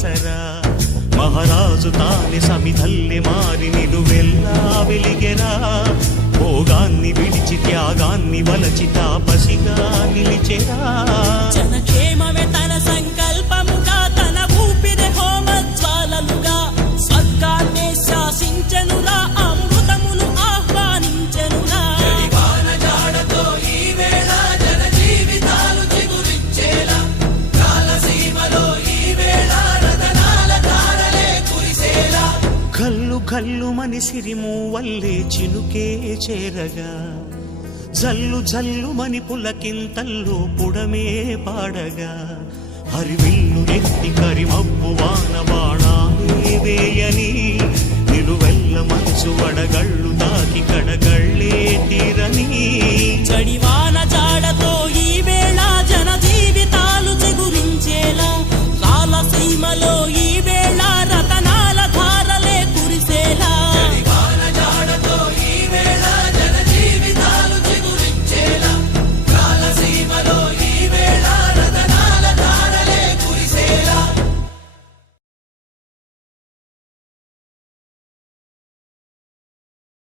ఆసరా మహారాజు తానే సమిధల్లె మారి నిలువెల్లా వెలిగెరా భోగాన్ని విడిచి త్యాగాన్ని వలచి తాపసిగా నిలిచెరా జనక్షేమమే తన సంకల్పముగా తన ఊపిరి హోమజ్వాలలుగా స్వర్గాన్నే శాసించెనురా అమృతమును ఆహ్వానించెనురా జాడతో ఈ వేళ జన జీవితాలు చిగురించేలా కాలసీమలో ఈ వేళ రతనాల ధారలే కురిసేలా కల్లు కల్లు మని సిరిము వల్లే చినుకే చేరగా జల్లు జల్లు మని పులకింతల్లు పుడమే పాడగా హరివిల్లు ఎత్తి కరిమబ్బు వాన బాణాలే వేయని నిలువెల్ల మంచు వడగళ్ళు తాకి కడగళ్ళే తీరని